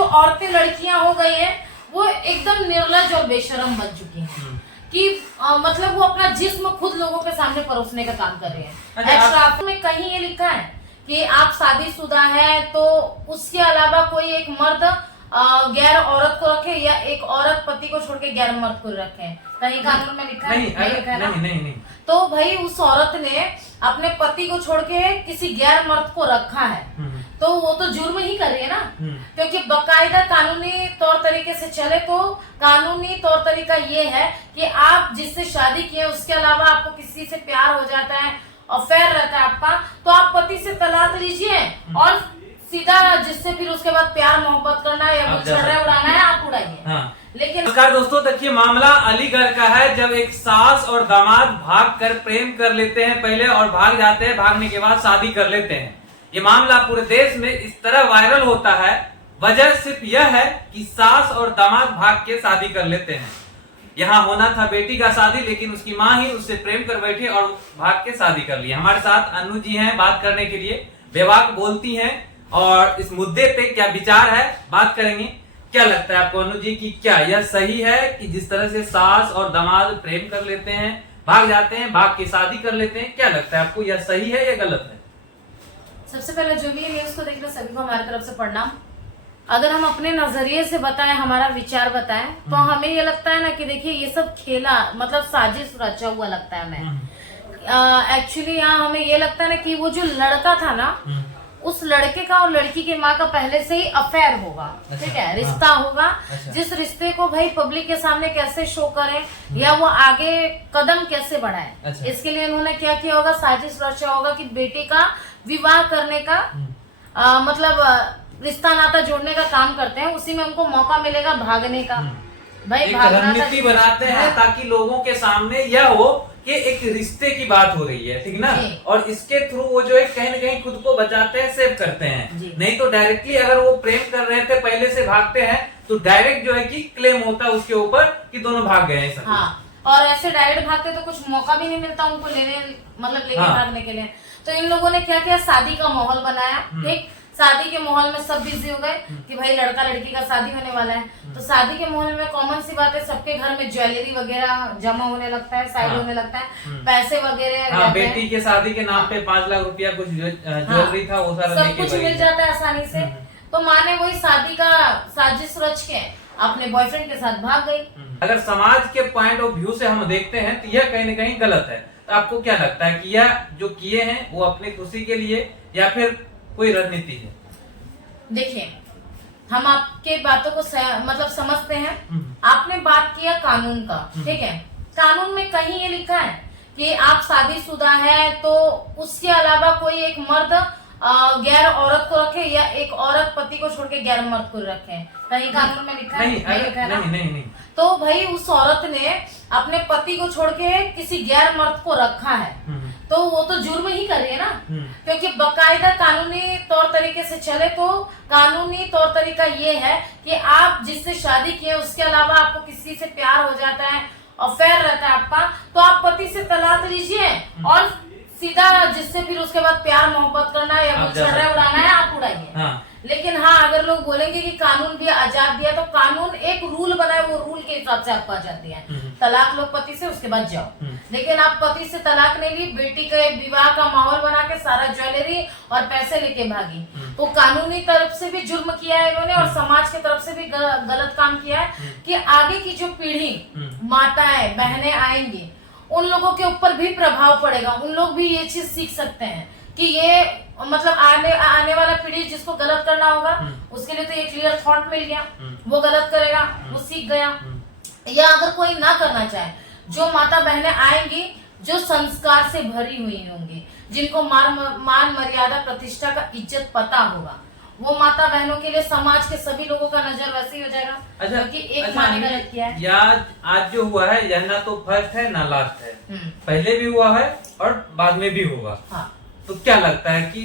जो औरतें लड़कियां हो गई हैं वो एकदम निर्लज और बेशरम बन चुकी हैं कि मतलब वो अपना जिस्म खुद लोगों के सामने परोसने का काम कर रहे हैं। एशराफ में कहीं ये लिखा है कि आप शादीशुदा है तो उसके अलावा कोई एक मर्द गैर औरत को रखे या एक औरत पति को छोड़ के गैर मर्द को रखे, कहीं कानून में लिखा है? नहीं। तो भाई उस औरत ने अपने पति को छोड़ के किसी गैर मर्द को रखा है तो वो तो जुर्म ही कर रही है ना, क्योंकि बकायदा कानूनी तौर तरीके से चले तो कानूनी तौर तरीका ये है कि आप जिससे शादी किए उसके अलावा आपको किसी से प्यार हो जाता है, अफेयर रहता है आपका, तो आप पति से तलाक लीजिए और सीधा जिससे फिर उसके बाद प्यार मोहब्बत करना है या छर्रे उड़ाना है आप उड़ाइए। हाँ। लेकिन नमस्कार दोस्तों, देखिए मामला अलीगढ़ का है। जब एक सास और दामाद भाग कर प्रेम कर लेते हैं पहले और भाग जाते हैं, भागने के बाद शादी कर लेते हैं। ये मामला पूरे देश में इस तरह वायरल होता है, वजह सिर्फ यह है कि सास और दामाद भाग के शादी कर लेते हैं। यहाँ होना था बेटी का शादी, लेकिन उसकी माँ ही उससे प्रेम कर बैठी और भाग के शादी कर ली। हमारे साथ अनु जी हैं बात करने के लिए, बेबाक बोलती हैं और इस मुद्दे पे क्या विचार है बात करेंगे। क्या लगता है आपको अनु जी की क्या यह सही है कि जिस तरह से सास और दामाद प्रेम कर लेते हैं, भाग जाते हैं, भाग के शादी कर लेते हैं, क्या लगता है आपको यह सही है या गलत है? सबसे पहले जो भी न्यूज को देख रहे सभी को हमारी तरफ से प्रणाम। अगर हम अपने नजरिए से बताएं, हमारा विचार बताएं, तो हमें ये लगता है ना कि देखिए ये सब खेला मतलब साजिश रचा हुआ लगता है हमें। एक्चुअली यहाँ हमें ये लगता है ना कि वो जो लड़का था ना, उस लड़के का और लड़की के माँ का पहले से ही अफेयर होगा। अच्छा, ठीक है, रिश्ता होगा। अच्छा। जिस रिश्ते को भाई पब्लिक के सामने कैसे शो करें या वो आगे कदम कैसे बढ़ाए, अच्छा। इसके लिए उन्होंने क्या किया होगा, साजिश रचा होगा कि बेटे का विवाह करने का मतलब रिश्ता नाता जोड़ने का काम करते हैं, उसी में उनको मौका मिलेगा भागने का। भाई एक रणनीति बनाते हैं ताकि लोगों के सामने यह हो कि एक रिश्ते की बात हो रही है, ठीक ना, और इसके थ्रू वो जो है कहीं न कहीं खुद को बचाते हैं, सेव करते हैं। नहीं तो डायरेक्टली अगर वो प्रेम कर रहे थे पहले से भागते हैं तो डायरेक्ट जो है कि क्लेम होता है उसके ऊपर कि दोनों भाग गए हैं। हाँ, और ऐसे डायरेक्ट भागते तो कुछ मौका भी नहीं मिलता उनको लेके भागने के लिए। तो इन लोगों ने क्या किया, शादी का माहौल बनाया। ठीक, शादी के माहौल में सब बिजी हो गए कि भाई लड़का लड़की का शादी होने वाला है, तो शादी के माहौल में कॉमन सी बात है, सबके घर में ज्वेलरी वगैरह जमा होने लगता है, साइड होने लगता है, पैसे वगैरह। बेटी के शादी के नाम पे 5 लाख रुपया कुछ ज्वेलरी था, वो सारा सब कुछ मिल जाता है आसानी से। तो माँ ने वही शादी का साजिश रच के अपने बॉयफ्रेंड के साथ भाग गई। अगर समाज के पॉइंट ऑफ व्यू से हम देखते हैं तो यह कहीं न कहीं गलत है। तो आपको क्या लगता है कि यह जो किए हैं वो अपनी खुशी के लिए या फिर कोई रणनीति है? देखिए, हम आपके बातों को मतलब समझते हैं। आपने बात किया कानून का, ठीक है, कानून में कहीं ये लिखा है कि आप शादीशुदा है तो उसके अलावा कोई एक मर्द गैर औरत को रखे या एक औरत पति को छोड़ के गैर मर्द को रखे, कहीं कानून में लिखा है? नहीं। तो भाई उस औरत ने अपने पति को छोड़ के किसी गैर मर्द को रखा है तो वो तो जुर्म ही कर रही है ना, क्योंकि बकायदा कानूनी तौर तरीके से चले तो कानूनी तौर तरीका ये है कि आप जिससे शादी किए उसके अलावा आपको किसी से प्यार हो जाता है, अफेयर रहता है आपका, तो आप पति से तलाक लीजिए और सीधा जिससे फिर उसके बाद प्यार मोहब्बत करना है या छर्रे उड़ाना है आप उड़ाइए। हाँ। लेकिन हाँ, अगर लोग बोलेंगे कि कानून भी आजाद दिया, तो कानून एक रूल बनाए, वो रूल के हिसाब से आपको आजाद दिया है। तलाक लो पति से, उसके बाद जाओ। लेकिन आप पति से तलाक नहीं ली, बेटी के विवाह का माहौल बना के सारा ज्वेलरी और पैसे लेके भागी, तो कानूनी तरफ से भी जुर्म किया है इन्होंने और समाज की तरफ से भी गलत काम किया है कि आगे की जो पीढ़ी माताएं बहनें आएंगी उन लोगों के ऊपर भी प्रभाव पड़ेगा, उन लोग भी ये चीज सीख सकते हैं कि ये मतलब आने वाला पीढ़ी जिसको गलत करना होगा उसके लिए तो ये क्लियर थॉट मिल गया, वो गलत करेगा, वो सीख गया। या अगर कोई ना करना चाहे, जो माता बहनें आएंगी जो संस्कार से भरी हुई होंगी, जिनको मान मर्यादा प्रतिष्ठा का इज्जत पता होगा, वो माता बहनों के लिए समाज के सभी लोगों का नजर वैसे ही हो जाएगा। अच्छा, क्योंकि एक माँ ने गलत किया है। यार आज जो हुआ है यह ना तो फर्स्ट है ना लास्ट है, पहले भी हुआ है और बाद में भी होगा। हाँ। तो क्या लगता है कि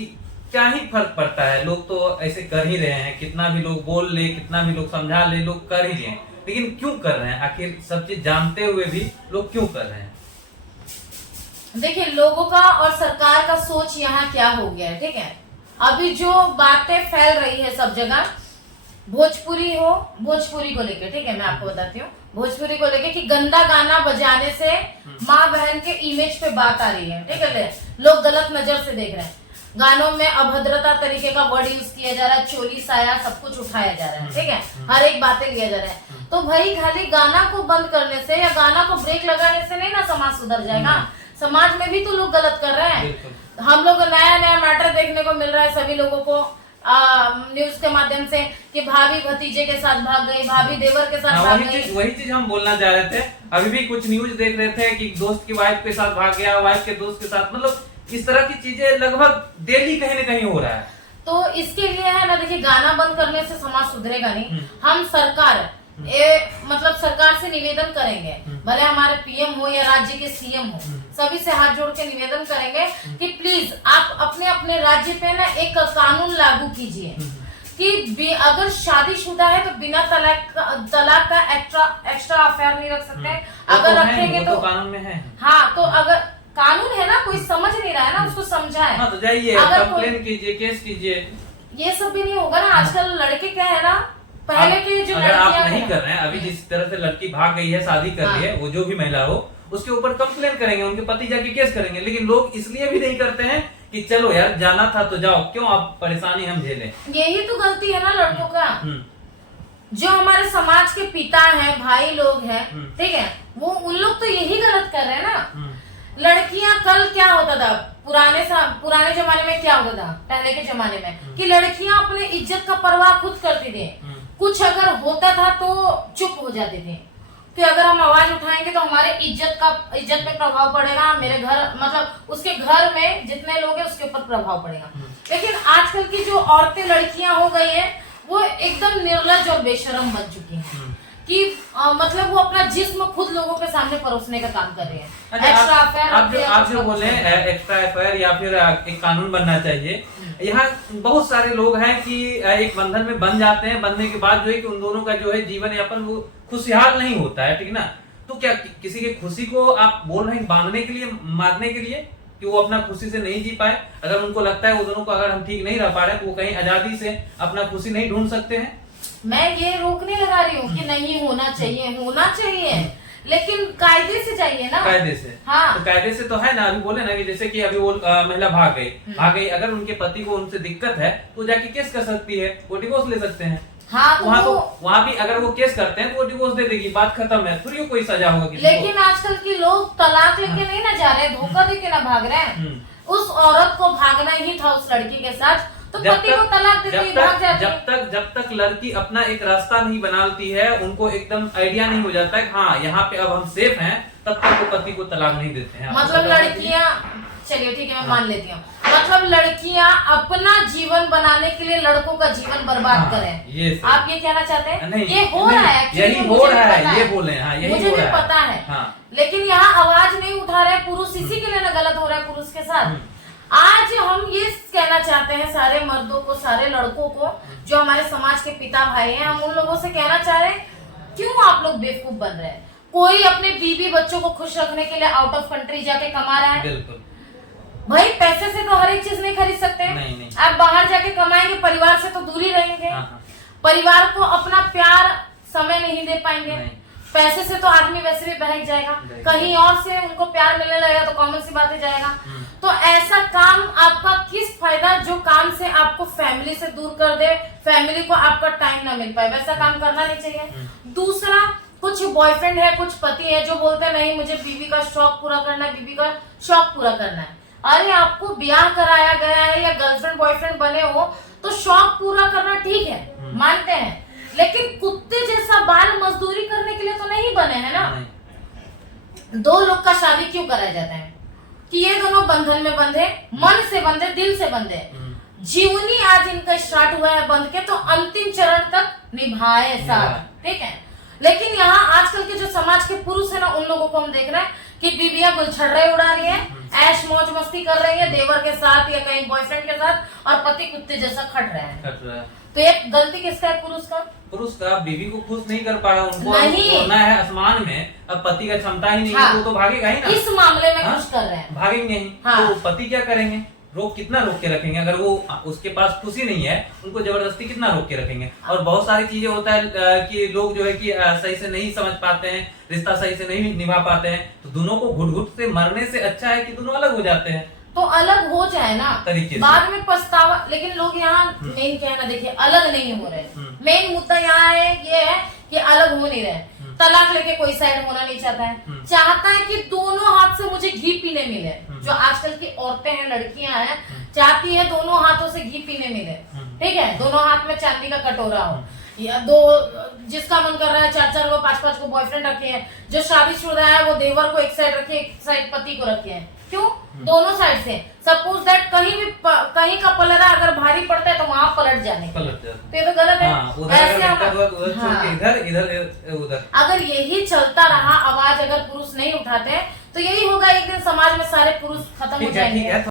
क्या ही फर्क पड़ता है? लोग तो ऐसे कर ही रहे हैं, कितना भी लोग बोल ले, कितना भी लोग समझा ले, लोग कर ही रहे हैं, लेकिन क्यों कर रहे हैं? आखिर सब चीज जानते हुए भी लोग क्यों कर रहे हैं? देखिए, लोगों का और सरकार का सोच यहाँ क्या हो गया है, ठीक है। अभी जो बातें फैल रही है सब जगह भोजपुरी को लेके, ठीक है, मैं आपको बताती हूँ भोजपुरी को लेके कि गंदा गाना बजाने से माँ बहन के इमेज पे बात आ रही है, ठीक है, लोग गलत नजर से देख रहे हैं, गानों में अभद्रता तरीके का वर्ड यूज किया जा रहा है, चोली साया सब कुछ उठाया जा रहा है, ठीक है, हर एक बातें लिया जा रहा है। तो भाई खाली गाना को बंद करने से या गाना को ब्रेक लगाने से नहीं ना समाज सुधर जाएगा, समाज में भी तो लोग गलत कर रहे हैं। हम लोग को नया नया मैटर देखने को मिल रहा है सभी लोगों को न्यूज के माध्यम से कि भाभी भतीजे के साथ भाग गई, भाभी देवर के साथ भाग गई। वही चीज हम बोलना चाह रहे थे। अभी भी कुछ न्यूज देख रहे थे कि दोस्त की वाइफ के साथ भाग गया, वाइफ के दोस्त के साथ, मतलब इस तरह की चीजें लगभग डेली कहीं न कहीं हो रहा है। तो इसके लिए है ना, देखिए गाना बंद करने से समाज सुधरेगा नहीं। हम सरकार मतलब सरकार से निवेदन करेंगे, भले हमारे पीएम हो या राज्य के सीएम हो, सभी से हाथ जोड़ के निवेदन करेंगे कि प्लीज आप अपने अपने राज्य पे ना एक कानून लागू कीजिए कि अगर शादीशुदा है तो बिना तलाक का एक्स्ट्रा अफेयर नहीं रख सकते। अगर रखेंगे तो कानून में है। हाँ, तो अगर कानून है ना, कोई समझ नहीं रहा है ना, उसको समझाए। हाँ, तो जाइए कंप्लेन कीजिए, केस कीजिए। ये सब भी नहीं होगा ना। आजकल लड़के क्या है ना, पहले के जो अगर आप नहीं कर रहे हैं, अभी जिस तरह से लड़की भाग गई है, शादी कर रही है, वो जो भी महिला हो, उसके ऊपर कंप्लेन करेंगे, उनके पति जाके केस करेंगे। लेकिन लोग इसलिए भी नहीं करते हैं कि चलो यार जाना था तो जाओ, क्यों आप परेशानी हम झेलें। यही तो गलती है ना लड़कों का। जो हमारे समाज के पिता हैं, भाई लोग हैं, ठीक है, वो उन लोग तो यही गलत कर रहे हैं ना। लड़कियां कल क्या होता था, पुराने जमाने में क्या होता था, पहले के जमाने में कि लड़कियां अपने इज्जत का परवाह खुद करती थी। कुछ अगर होता था तो चुप हो जाती थी कि अगर हम आवाज उठाएंगे तो हमारे इज्जत पे प्रभाव पड़ेगा, मेरे घर मतलब उसके घर में जितने लोग हैं उसके ऊपर प्रभाव पड़ेगा। लेकिन आजकल की जो औरतें लड़कियां हो गई हैं, वो एकदम निर्लज और बेशरम बन चुकी हैं कि मतलब वो अपना जिस्म खुद लोगों के सामने परोसने का काम कर रहे हैं। एक्स्ट्रा अफेयर आप जो बोले एक्स्ट्रा अफेयर या फिर एक कानून बनना चाहिए। यहाँ बहुत सारे लोग हैं कि एक बंधन में बन जाते हैं, बनने के बाद जो है कि उन दोनों का जो है जीवन यापन वो खुशहाल नहीं होता है, ठीक ना। तो क्या किसी की खुशी को आप बोल रहे हैं बांधने के लिए, मारने के लिए, कि वो अपना खुशी से नहीं जी पाए? अगर उनको लगता है वो दोनों को अगर हम ठीक नहीं रह पा रहे तो वो कहीं आजादी से अपना खुशी नहीं ढूंढ सकते हैं? मैं ये रोकने लगा रही हूँ कि नहीं होना चाहिए, लेकिन कायदे से चाहिए ना। कायदे से, हाँ, तो कायदे से तो है ना। अभी बोले ना कि जैसे कि अभी वो महिला भाग गई, अगर उनके पति को उनसे दिक्कत है तो जाके केस कर सकती है, वो डिवोर्स ले सकते हैं। हाँ, तो वहाँ भी अगर वो केस करते हैं तो वो डिवोर्स दे देगी, बात खत्म है, फिर कोई सजा होगा किसी को। लेकिन आजकल के लोग तलाक लेके नहीं ना जा रहे, धोखा देके ना भाग रहे हैं। उस औरत को भागना ही था उस लड़की के साथ, तो पति को तलाक देके भाग जाती है। जब तक लड़की अपना एक रास्ता नहीं बनाती है, उनको एकदम आइडिया नहीं हो जाता है हाँ यहाँ पे अब हम सेफ हैं, तब तक वो पति को तलाक नहीं देते हैं। मतलब लड़कियां, चलिए ठीक है मैं मान लेती हूँ, मतलब लड़कियां अपना जीवन बनाने के लिए लड़कों का जीवन बर्बाद करें। आप ये कहना चाहते हैं? नहीं, ये हो रहा है, यही हो रहा है, ये बोले, हाँ, यही मुझे भी पता है। लेकिन यहाँ आवाज नहीं उठा रहे पुरुष, इसी के लिए ना गलत हो रहा है पुरुष के साथ। आज हम ये कहना चाहते हैं सारे मर्दों को, सारे लड़कों को, जो हमारे समाज के पिता भाई हैं, हम उन लोगों से कहना चाह रहे हैं, क्यों आप लोग बेवकूफ बन रहे हैं? कोई अपने बीवी बच्चों को खुश रखने के लिए आउट ऑफ कंट्री जाके कमा रहा है। बिल्कुल भाई, पैसे से तो हर एक चीज नहीं खरीद सकते। नहीं। आप बाहर जाके कमाएंगे, परिवार से तो दूरी रहेंगे, परिवार को अपना प्यार समय नहीं दे पाएंगे। पैसे से तो आदमी वैसे भी बहक जाएगा, कहीं और से उनको प्यार मिलने लगेगा तो कॉमन सी बातें जाएगा। तो ऐसा काम आपका किस फायदा, जो काम से आपको फैमिली से दूर कर दे, फैमिली को आपका टाइम ना मिल पाए, वैसा काम करना नहीं चाहिए। दूसरा, कुछ बॉयफ्रेंड है, कुछ पति है जो बोलते हैं नहीं मुझे बीवी का शौक पूरा करना है, बीवी का शौक पूरा करना है। अरे आपको ब्याह कराया गया है या गर्लफ्रेंड बॉयफ्रेंड बने हो तो शौक पूरा करना ठीक है, मानते हैं, लेकिन कुत्ते जैसा बाल मजदूरी करने के लिए तो नहीं बने हैं ना। दो लोग का शादी क्यों कराया जाता है? कि ये दोनों बंधन में बंधे, मन से बंधे, दिल से बंधे। जीवनी आज इनका स्टार्ट हुआ है बंध के, तो अंतिम चरण तक निभाए साथ, ठीक है। लेकिन यहाँ आजकल के जो समाज के पुरुष है ना, उन लोगों को हम देख रहे हैं कि बीबियां गुलछड़े उड़ा रही है, ऐश मौज मस्ती कर रही है देवर के साथ या कहीं बॉयफ्रेंड के साथ, और पति कुत्ते जैसा खट रहे हैं। तो ये गलती किसका है? पुरुष का। बीवी को खुश नहीं कर पा रहा, उनको छोड़ना है आसमान में, अब पति का क्षमता ही नहीं है, तो भागेगा ही ना। इस मामले में खुश कर रहे हैं, भागेंगे ही। तो पति क्या करेंगे? रोक कितना रोक के रखेंगे, अगर वो उसके पास खुशी नहीं है उनको जबरदस्ती कितना रोक के रखेंगे। और बहुत सारी चीजें होता है कि लोग जो है कि सही से नहीं समझ पाते हैं, रिश्ता सही से नहीं निभा पाते हैं, तो दोनों को घुट घुट से मरने से अच्छा है कि दोनों अलग हो जाते हैं, तो अलग हो जाए ना तरीके से। बाद में पछतावा। लेकिन लोग यहाँ मेन कहना देखिए अलग नहीं हो रहे, मेन मुद्दा यहाँ है ये है कि अलग हो नहीं रहे। तलाक लेके कोई साइड होना नहीं चाहता है, चाहता है कि दोनों हाथ से मुझे घी पीने मिले। जो आजकल की औरतें हैं, लड़कियां हैं, चाहती है दोनों हाथों से घी पीने मिले, ठीक है, दोनों हाथ में चांदी का कटोरा हो, या दो जिसका मन कर रहा है 4-4 को 5-5 को बॉयफ्रेंड रखे हैं, जो शादीशुदा है वो देवर को एक साइड रखे, एक साइड पति को रखे हैं। क्यों? दोनों साइड से सपोज दैट कहीं का पलड़ा अगर भारी पड़ता है तो वहां पलट जाने, तो ये तो गलत है। इधर उधर अगर यही चलता रहा, आवाज अगर पुरुष नहीं उठाते तो यही होगा, एक दिन समाज में सारे पुरुष खत्म हो जाएंगे।